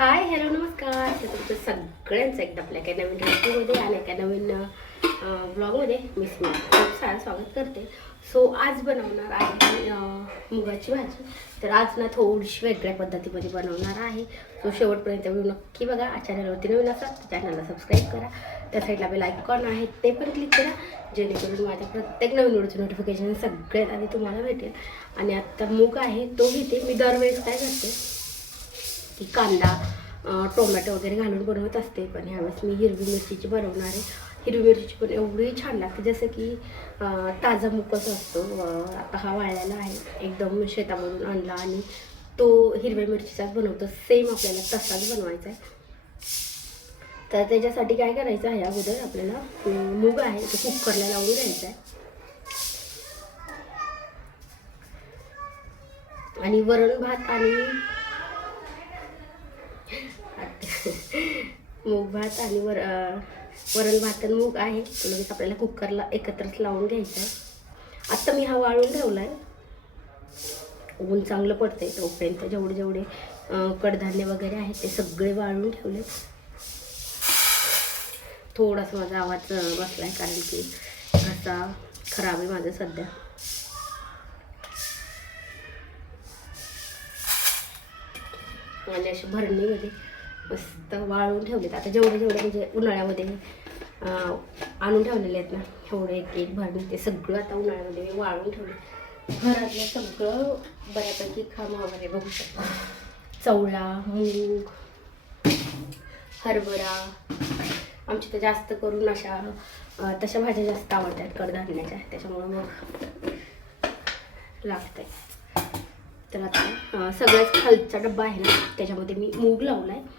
Hi hello नमस्कार. तर तुमचं सगळ्यांचं एकदा आपल्या एका नवीन रेसिपीमध्ये आणि एका नवीन ब्लॉगमध्ये मी खूप सारं स्वागत करते. सो आज बनवणार आहे मुगाची भाजी. तर आज ना थोडीशी वेगळ्या पद्धतीमध्ये बनवणार आहे. सो शेवटपर्यंत व्हिडिओ नक्की बघा. चॅनलवरती नवीन असाल तर चॅनलला सबस्क्राईब करा. त्या साईडला बेल आयकॉन आहे ते पण क्लिक करा, जेणेकरून माझ्या प्रत्येक नवीन व्हिडिओचं नोटिफिकेशन सगळ्यात आधी तुम्हाला भेटेल. आणि आत्ता मूग आहे तो घेते. मी दरवेळेस काय करते की कांदा टोमॅटो वगैरे घालून बनवत असते, पण ह्यावेळेस मी हिरवी मिरचीची बनवणार आहे. हिरवी मिरचीची पण एवढी छान लागते, जसं की ताजा मुकच असतो. आता हा वाळलेला आहे, एकदम शेतामधून आणला आणि तो हिरव्या मिरचीचाच बनवतो. सेम आपल्याला तसाच बनवायचा आहे. तर त्याच्यासाठी काय करायचं आहे, अगोदर आपल्याला मूग आहे तो कुकरला लावून घ्यायचा आहे. आणि वरण भात आणि मूग भात आणि वरण भात आणि मूग आहे तो लगेच आपल्याला कुकरला एकत्रच लावून घ्यायचा आहे. आत्ता मी हा वाळून ठेवला आहे. ऊन चांगलं पडतंय तोपर्यंत जेवढे कडधान्य वगैरे आहेत ते सगळे वाळून ठेवले. थोडासा माझा आवाज बसला आहे कारण की घसा खराब आहे माझं सध्या. आणि अशी भरणीमध्ये मस्त वाळून ठेवलेत. आता जेवढे म्हणजे उन्हाळ्यामध्ये आणून ठेवलेले आहेत ना, एवढे एक भरणी ते सगळं आता उन्हाळ्यामध्ये मी वाळून ठेवले. घरातलं सगळं बऱ्यापैकी खाणं वगैरे बघू शकतो. चवळा, मूग, हरभरा, आमची तर जास्त करून अशा तशा भाज्या जास्त आवडतात कडधान्याच्या, त्याच्यामुळं मग लागतंय. तर आता सगळ्यात खालचा डब्बा आहे ना, त्याच्यामध्ये मी मूग लावला आहे.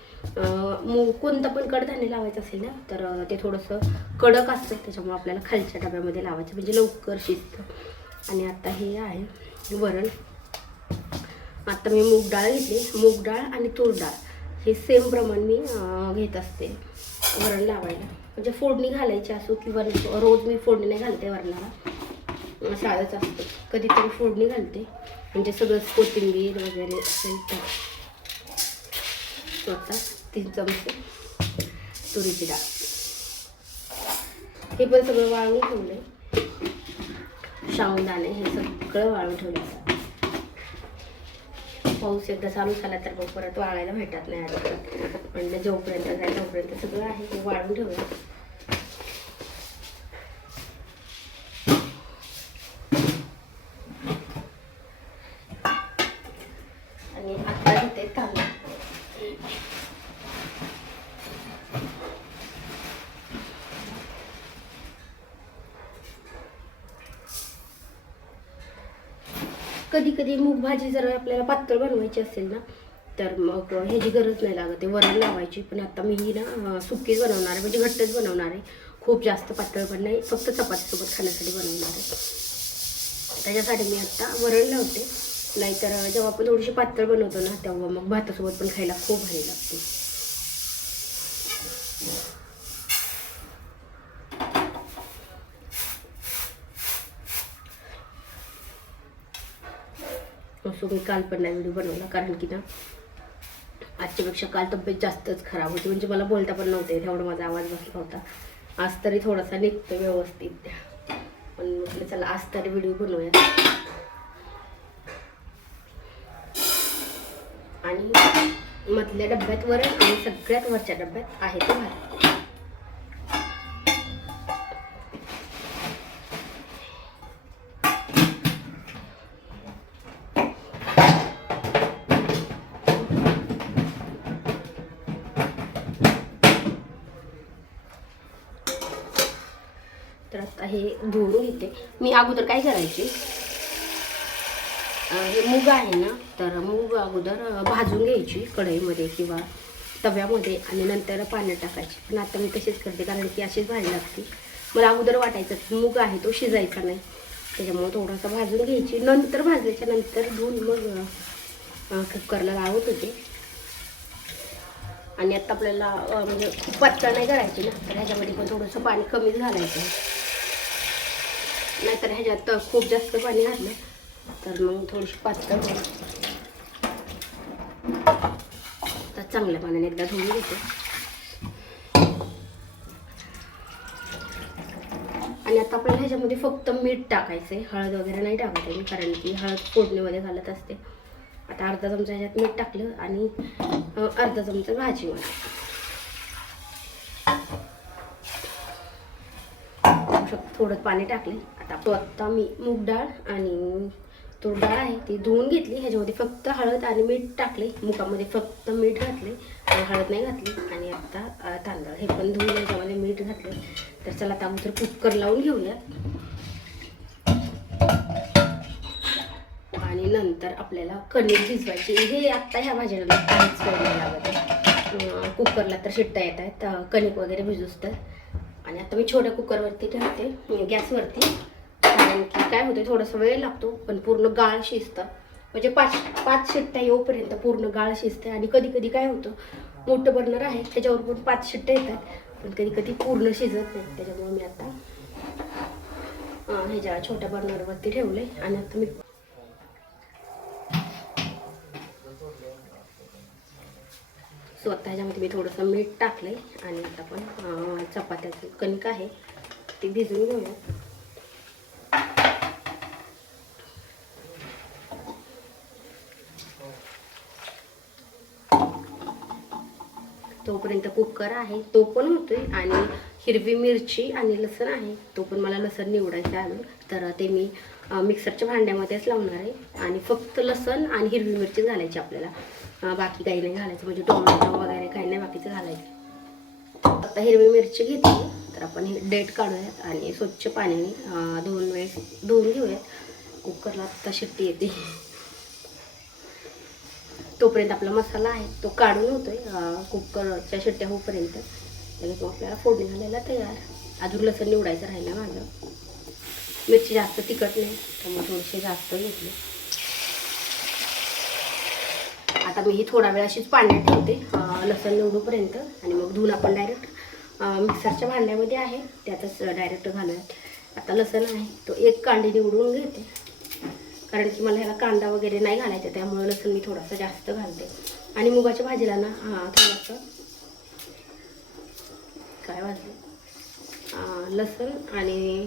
मूग कोणतं पण कडधान्य लावायचं असेल ना तर ते थोडंसं कडक असतं, त्याच्यामुळे आपल्याला खालच्या डब्यामध्ये लावायचं म्हणजे लवकर शिजतं. आणि आता हे आहे वरण. आता मी मूग डाळ घेतली. मूग डाळ आणि तूर डाळ हे सेम प्रमाण मी घेत असते वरण लावायला. म्हणजे फोडणी घालायची असो किंवा रोज मी फोडणी नाही घालते वरणाला, साधंच असते. कधीतरी फोडणी घालते म्हणजे सगळं कोथिंबीर वगैरे असेल तर. स्वतः 3 चमचे तुरीची डाळ. हे पण सगळं वाळून ठेवलं. शेंगदाणे हे सगळं वाळून ठेवलं. पाऊस एकदा चालू झाला तर मग परत वाळायला भेटत नाही अजिबात. म्हणजे जोपर्यंत जाईल तोपर्यंत सगळं आहे हे वाळून ठेवलं. आणि आता घेते कांदा. कधी कधी मूग भाजी जर आपल्याला पातळ बनवायची असेल ना तर मग ह्याची गरज नाही लागत, वरण लावायची. पण आता मी ही ना सुकीच बनवणार आहे, म्हणजे घट्टच बनवणार आहे. खूप जास्त पातळ पण नाही, फक्त चपातीसोबत खाण्यासाठी बनवणार आहे. त्याच्यासाठी मी आत्ता वरण लावते. नाहीतर जेव्हा आपण थोडीशी पातळ बनवतो ना तेव्हा मग भातासोबत पण खायला खूप भारी लागते. असं मी काल पण नाही व्हिडिओ बनवला कारण की ना आजच्यापेक्षा काल तब्येत जास्तच खराब होती. म्हणजे मला बोलता पण नव्हते, तेवढा माझा आवाज बसला होता. आज तरी थोडासा निघतो व्यवस्थित, पण म्हटलं चला आज तरी व्हिडिओ बनवूया. आणि मधल्या डब्यात वरण आणि सगळ्यात वरच्या डब्यात आहे ते भात. तर आता हे धुवून घेते मी. अगोदर काय करायचे, हे मूग आहे ना तर मूग अगोदर भाजून घ्यायची कढईमध्ये किंवा तव्यामध्ये आणि नंतर पाण्यात टाकायची. पण आता मी तशीच करते कारण की अशीच भाजी लागते. मला अगोदर वाटायचं की मूग आहे तो शिजायचा नाही, त्याच्यामुळे थोडासा भाजून घ्यायची. नंतर भाजायच्या नंतर धुवून मग कुकरला लावत होते. आणि आता आपल्याला म्हणजे खूप पातळ नाही करायची ना तर ह्याच्यामध्ये पण थोडंसं पाणी कमीच घालायचं, नाहीतर ह्याच्यात खूप जास्त पाणी घातलं तर मग थोडीशी पातळ. चांगल्या पाण्याने एकदा धुवून घेते. आणि आता आपल्याला ह्याच्यामध्ये फक्त मीठ टाकायचं आहे, हळद वगैरे नाही टाकायचं आहे, कारण की हळद फोडणीमध्ये घालत असते. आता अर्धा चमचा ह्याच्यात मीठ टाकलं आणि अर्धा चमचा भाजीमध्ये थोडं पाणी टाकले. आता मी मूग डाळ आणि तूर डाळ आहे ती धुवून घेतली. ह्याच्यामध्ये फक्त हळद आणि मीठ टाकले. मुगामध्ये फक्त मीठ घातले, हळद नाही घातली. आणि आता तांदूळ हे पण धुवून ह्याच्यामध्ये मीठ घातले. तर चला आता अगोदर कुकर लावून घेऊया आणि नंतर आपल्याला कणिक भिजवायची. हे आत्ता ह्या भाजीला काहीच वेळ नाही लागत. कुकरला तर शिट्ट्या येत आहेत कणिक वगैरे भिजूस तर. आणि आता मी छोट्या कुकरवरती ठेवते गॅसवरती, कारण की काय होते थोडासा वेळ लागतो पण पूर्ण गाळ शिजतं. म्हणजे पाच शिट्ट्या येऊपर्यंत पूर्ण गाळ शिजते. आणि कधी कधी काय होतं मोठं बर्नर आहे त्याच्यावर पण 5 शिट्ट्या येतात, पण कधी कधी पूर्ण शिजत नाही. त्याच्यामुळे मी आता ह्याच्या छोट्या बर्नरवरती ठेवले. आणि आता मी स्वतः ह्याच्यामध्ये मी थोडंसं मीठ टाकलंय. आणि आता पण चपात्याचं कणिक आहे ती भिजवून घेऊया. तोपर्यंत कुकर आहे तो पण होतोय. आणि हिरवी मिरची आणि लसण आहे, तो पण मला लसण निवडायचं आहे अजून, तर ते मी मिक्सरच्या भांड्यामध्येच लावणार आहे. आणि फक्त लसण आणि हिरवी मिरची घालायची आपल्याला, बाकी काही नाही घालायचं. म्हणजे टोमॅटो वगैरे काही नाही बाकीचं घालायचं. आता हिरवी मिरची घेतली तर आपण हे डेट काढूयात आणि स्वच्छ पाण्याने 2 वेळेस धुवून घेऊयात. कुकरला आता शिट्टी येते. तोपर्यंत आपला मसाला आहे तो काढून होतोय कुकरच्या शिट्ट्या होईपर्यंत. लगेच आपल्याला फोडणी घालायला तयार. अजून लसण निवडायचं राहिलं माझं. मिरची जास्त तिखट नाही त्यामुळे थोडीशी जास्त घेतली. आता मी ही थोडा वेळ अशीच पाण्यात ठेवते लसण निवडूपर्यंत. आणि मग धुवून आपण डायरेक्ट मिक्सरच्या भांड्यामध्ये आहे त्यातच डायरेक्ट घालूयात. आता लसण आहे तो 1 कांडी निवडून घेते, कारण की मला ह्याला कांदा वगैरे नाही घालायचा, त्यामुळे लसूण मी थोडासा जास्त घालते. आणि मुगाच्या भाजीला ना थोडंसं काय वाजलं लसूण आणि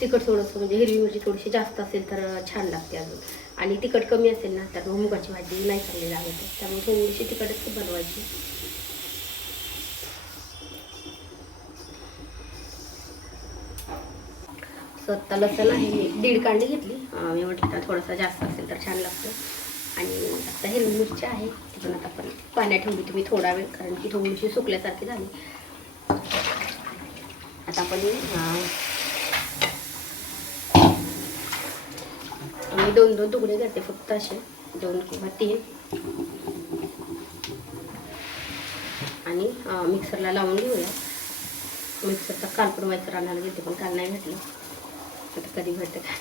तिखट थोडंसं, म्हणजे हिरवी मिरची थोडीशी जास्त असेल तर छान लागते अजून. आणि तिखट कमी असेल ना तर मुगाची भाजी नाही चांगली लागते, त्यामुळे थोडीशी तिखटच बनवायची. स्वतः लसण आहे मी 1.5 कांडी घेतली. मी म्हटलं थोडंसं जास्त असेल तर छान लागतं. आणि आता हिरवी मिरची आहे ती पण आता आपण पाण्यात ठेवली तुम्ही थोडा वेळ, कारण की थोडीशी सुकल्यासारखी झाली. आता आपण मी 2 तुकडे करते फक्त, असे 2 किंवा 3. आणि मिक्सरला लावून घेऊया. मिक्सरचा काल पण व्हायचं राहणार घेते पण काल नाही भेटलं, आता कधी भेटतं का.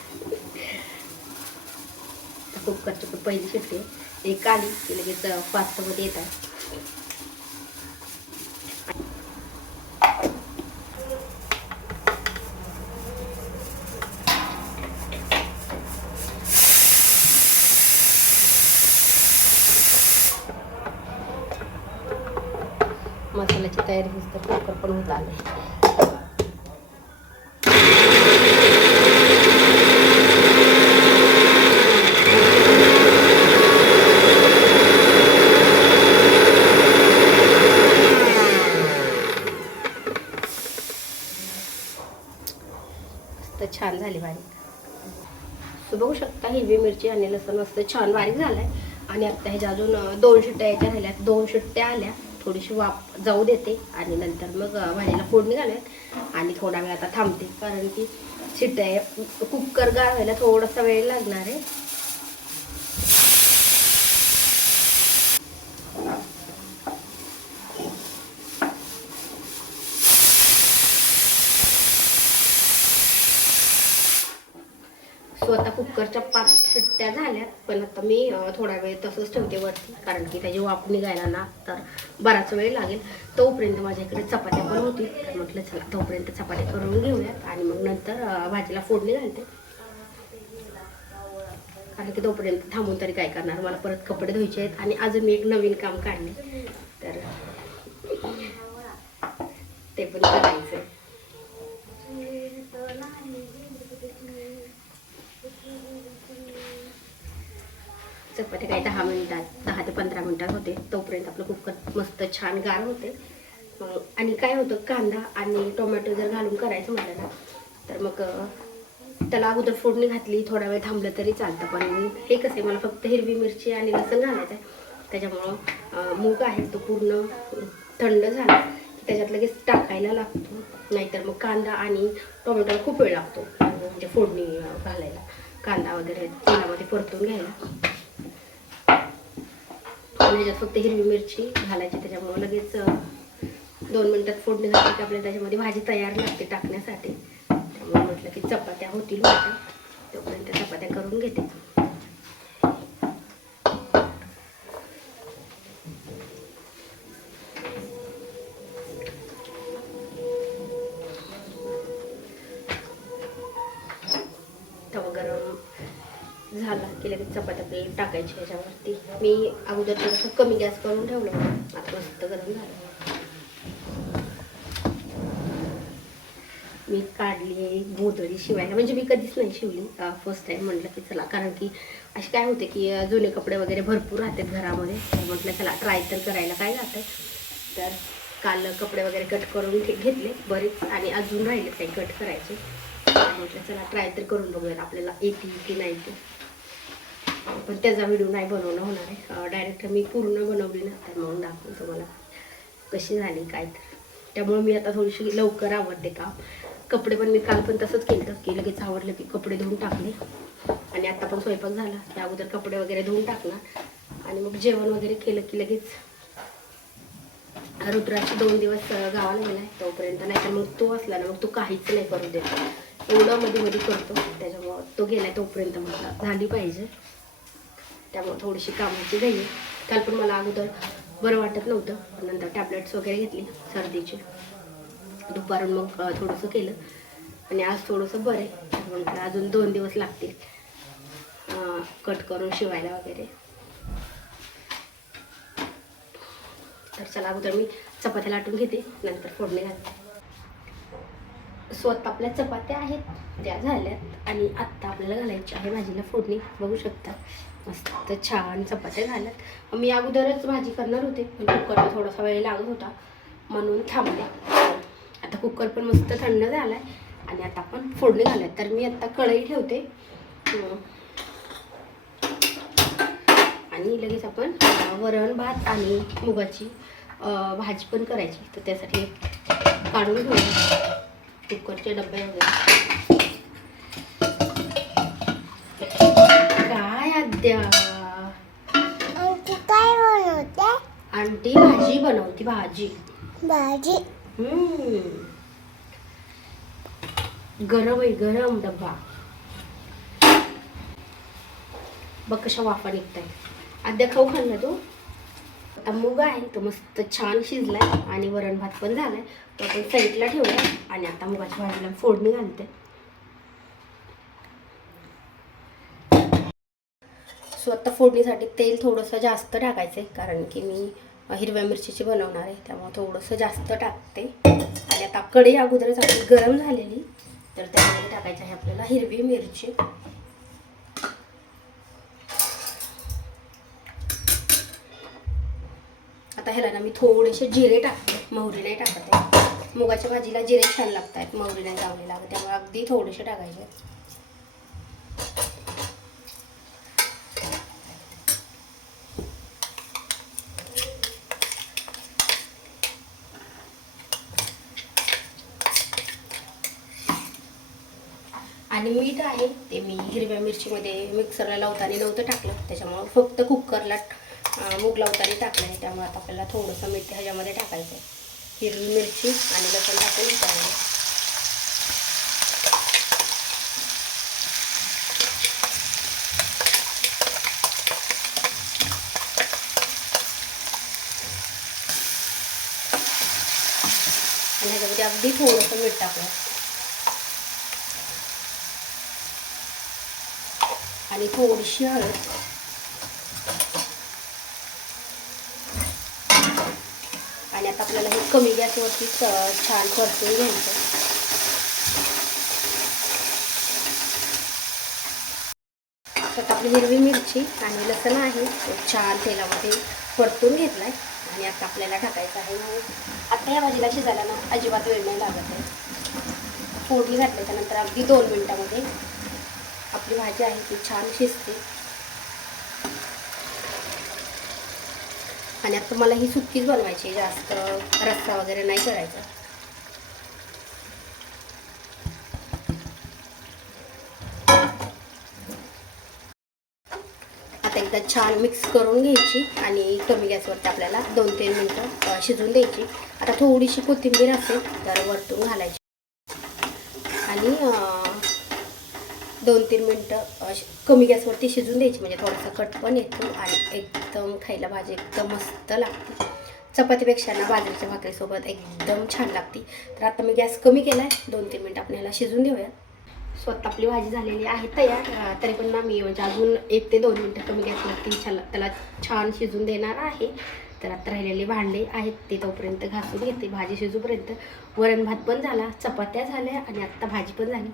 आता कुकरची पण पहिली शिट्टी एक आली की लगेच फास्टमध्ये येतात. मसाल्याची तयारी दिसते, कुकर पण होत आले. तर छान झाली बारीक. तर बघू शकता हिरवी मिरची आणि लसूण मस्त छान बारीक झालाय. आणि आता ह्याच्या अजून 2 शिट्ट्या यायच्या राहिल्यात. 2 शिट्ट्या आल्या, थोडीशी वाफ जाऊ देते आणि नंतर मग भाजीला फोडणी घालूयात. आणि थोडा वेळ आता थांबते, कारण की शिट्ट्या कुकर गार व्हायला थोडासा वेळ लागणार आहे. आता कुकरच्या 5 शिट्ट्या झाल्यात, पण आता मी थोडा वेळ तसंच ठेवते वरती, कारण की त्याची वाफ निघायला ना तर बराच वेळ लागेल. तोपर्यंत माझ्याकडे चपात्या पण होती, तर म्हटलं चला तोपर्यंत चपात्या करून घेऊयात आणि मग नंतर भाजीला फोडणी घालते. कारण की तोपर्यंत थांबून तरी काय करणार, मला परत कपडे धुवायचे आहेत. आणि अजून मी एक नवीन काम काढले, तर ते पण करायचं. चपाती काही 10 मिनिटात 10 ते 15 मिनिटात होते. तोपर्यंत आपलं कुकर मस्त छान गार होते. आणि काय होतं, कांदा आणि टोमॅटो जर घालून करायचं म्हटलं ना तर मग त्याला अगोदर फोडणी घातली, थोडा वेळ थांबलं तरी चालतं. पण हे कसं मला फक्त हिरवी मिरची आणि लसूण घालायचं आहे. त्याच्यामुळं मूग आहे तो पूर्ण थंड झाला की त्याच्यात लगेच टाकायला लागतो. नाहीतर मग कांदा आणि टोमॅटोला खूप वेळ लागतो म्हणजे फोडणी घालायला, कांदा वगैरे तेलामध्ये परतून घ्यायला. आणि ह्याच्यात फक्त हिरवी मिरची घालायची, त्याच्यामुळं लगेच 2 मिनिटात फोडणी घातली की आपल्याला त्याच्यामध्ये भाजी तयार लागते टाकण्यासाठी. त्यामुळे म्हटलं की चपात्या होतील माझ्या, तोपर्यंत चपात्या करून घेते. तवा गरम झाला की लगेच चपात्या आपल्याला टाकायची ह्याच्यावरती. मी अगोदर थोडंसं कमी गॅस करून ठेवलं, आता मस्त गरम झालं. मी काढली आहे गोधडी शिवायला, म्हणजे मी कधीच नाही शिवली, फर्स्ट टाईम म्हटलं की चला. कारण की असे काय होते की जुने कपडे वगैरे भरपूर राहतात घरामध्ये, तर म्हटलं चला ट्राय तर करायला काय जातं. तर काल कपडे वगैरे कट करून घेतले बरेच, आणि अजून राहिले काही कट करायचे. म्हटलं चला ट्राय तर करून बघूया आपल्याला येते की नाही ते. पण त्याचा व्हिडिओ नाही बनवणं होणार आहे, डायरेक्ट मी पूर्ण बनवली ना तर म्हणून दाखवून तुम्हाला कशी झाली काय. तर त्यामुळे मी आता थोडीशी लवकर आवडते काम. कपडे पण मी काल पण तसंच केलं की लगेच आवडलं की कपडे धुवून टाकले. आणि आता पण स्वयंपाक झाला त्या अगोदर कपडे वगैरे धुवून टाकणार, आणि मग जेवण वगैरे केलं की लगेच. रुद्राचे 2 दिवस गावाला गेलाय तोपर्यंत, नाही तर मग तो असला ना मग तो काहीच नाही करू देत, एवढं मध्ये मध्ये करतो. त्याच्यामुळं तो गेलाय तोपर्यंत म्हटलं झाली पाहिजे, त्यामुळे थोडीशी कामाची घाई आहे. काल पण मला अगोदर बरं वाटत नव्हतं, पण नंतर टॅबलेट्स वगैरे घेतली सर्दीचे, दुपारून मग थोडंसं केलं, आणि आज थोडंसं बरं आहे. म्हटलं अजून 2 दिवस लागतील कट करून शिवायला वगैरे. तर चला अगोदर मी चपात्या लाटून घेते, नंतर फोडणी घालते. स्वतः आपल्या चपात्या आहेत त्या झाल्यात, आणि आत्ता आपल्याला घालायची आहे भाजीला फोडणी. बघू शकता मस्त छान चपात्या झाल्यात. मी अगोदरच भाजी करणार होते पण कुकरला थोडासा वेळ लागत होता म्हणून थांबले. आता कुकर पण मस्त थंड झाला आहे, आणि आता आपण फोडणी घालायत. तर मी आता कढई ठेवते, आणि लगेच आपण वरण भात आणि मुगाची भाजी पण करायची. तर त्यासाठी काढून घेऊया कुकरचे डबे वगैरे. काय आद्या काय बनवते? आंटी भाजी बनवती, भाजी भाजी. गरम आहे, गरम डब्बा. बघ कशा वाफा निघताय. आद्या खाऊ खाल्ला तू. आता मुग आहे तो मस्त छान शिजलाय, आणि वरण भात पण झालाय, तो आपण साईडला ठेवूया. आणि आता मुगाच्या भाजीला फोडणी घालते. स्वतः फोडणीसाठी तेल थोडंसं जास्त टाकायचं आहे, कारण की मी हिरव्या मिरचीची बनवणार आहे, त्यामुळे थोडंसं जास्त टाकते. आणि आता कढई अगोदरच आपली गरम झालेली, तर त्यामध्ये टाकायची आहे आपल्याला हिरवी मिरची. आता ह्याला ना मी थोडेसे जिरे टाकते, मोहरी नाही टाकत आहे. मुगाच्या भाजीला जिरे छान लागतात, मोहरी नाही चांगली लागत, त्यामुळे अगदी थोडेसे टाकायचे. आणि मीठ आहे ते मी हिरव्या मिरचीमध्ये मिक्सरला लावताना नव्हतं टाकलं, त्याच्यामुळं फक्त कुकरला मूग लावताना टाकलं आहे. त्यामुळे आता आपल्याला थोडंसं मीठ ह्याच्यामध्ये टाकायचं आहे. हिरवी मिरची आणि लसूण टाकून उकळायचं. आणि ह्याच्यामध्ये अगदी थोडंसं मीठ टाकूया, आणि थोडीशी हळद, आणि आता आपल्याला हे कमी गॅसवरती छान परतून घ्यायचं. आता आपली हिरवी मिरची आणि लसूण आहे तो छान तेलामध्ये परतून घेतला आहे आणि आता आपल्याला टाकायचं आहे मूग. आता या भाजीला शिजायला ना अजिबात वेळ नाही लागत आहे. फोडणी घातल्याच्यानंतर अगदी 2 मिनिटामध्ये आपली भाजी आहे ती छान शिजते. आणि आता मला ही सुक्कीच बनवायची, जास्त रस्सा वगैरे नाही करायचा. आता एकदा छान मिक्स करून घ्यायची आणि कमी गॅसवरती आपल्याला 2-3 मिनटं शिजून द्यायची. आता थोडीशी कोथिंबीर असेल तर वरतून घालायची आणि 2-3 मिनटं कमी गॅसवरती शिजून द्यायची, म्हणजे थोडासा कट पण येतो आणि एकदम खायला भाजी एकदम मस्त लागते. चपातीपेक्षा ना बाजरीच्या भाकरीसोबत एकदम छान लागते. तर आता मी गॅस कमी केला आहे, 2-3 मिनटं आपल्याला शिजून देऊया. स्वतः आपली भाजी झालेली आहे तयार. तरी पण ना मी म्हणजे अजून 1 ते 2 मिनटं कमी गॅसवरती त्याला छान शिजून देणार आहे. तर आता राहिलेले भांडे आहेत ते तोपर्यंत घासून घेते. भाजी शिजूपर्यंत वरण भात पण झाला, चपात्या झाल्या आणि आत्ता भाजी पण झाली.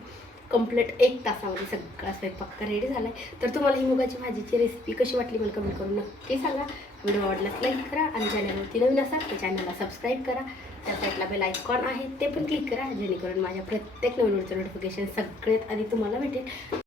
कंप्लीट 1 तासामध्ये सगळा स्वयंपाक रेडी झाला आहे. तर तुम्हाला ही मुगाची भाजीची रेसिपी कशी वाटली मला कमेंट करून नक्की सांगा. व्हिडिओ आवडल्यास लाईक करा आणि चॅनलवरती नवीन असाल तर चॅनलला सबस्क्राईब करा. त्या साईडला बेल आयकॉन आहे ते पण क्लिक करा, जेणेकरून माझ्या प्रत्येक नवीन व्हिडिओचं नोटिफिकेशन सगळ्यात आधी तुम्हाला भेटेल.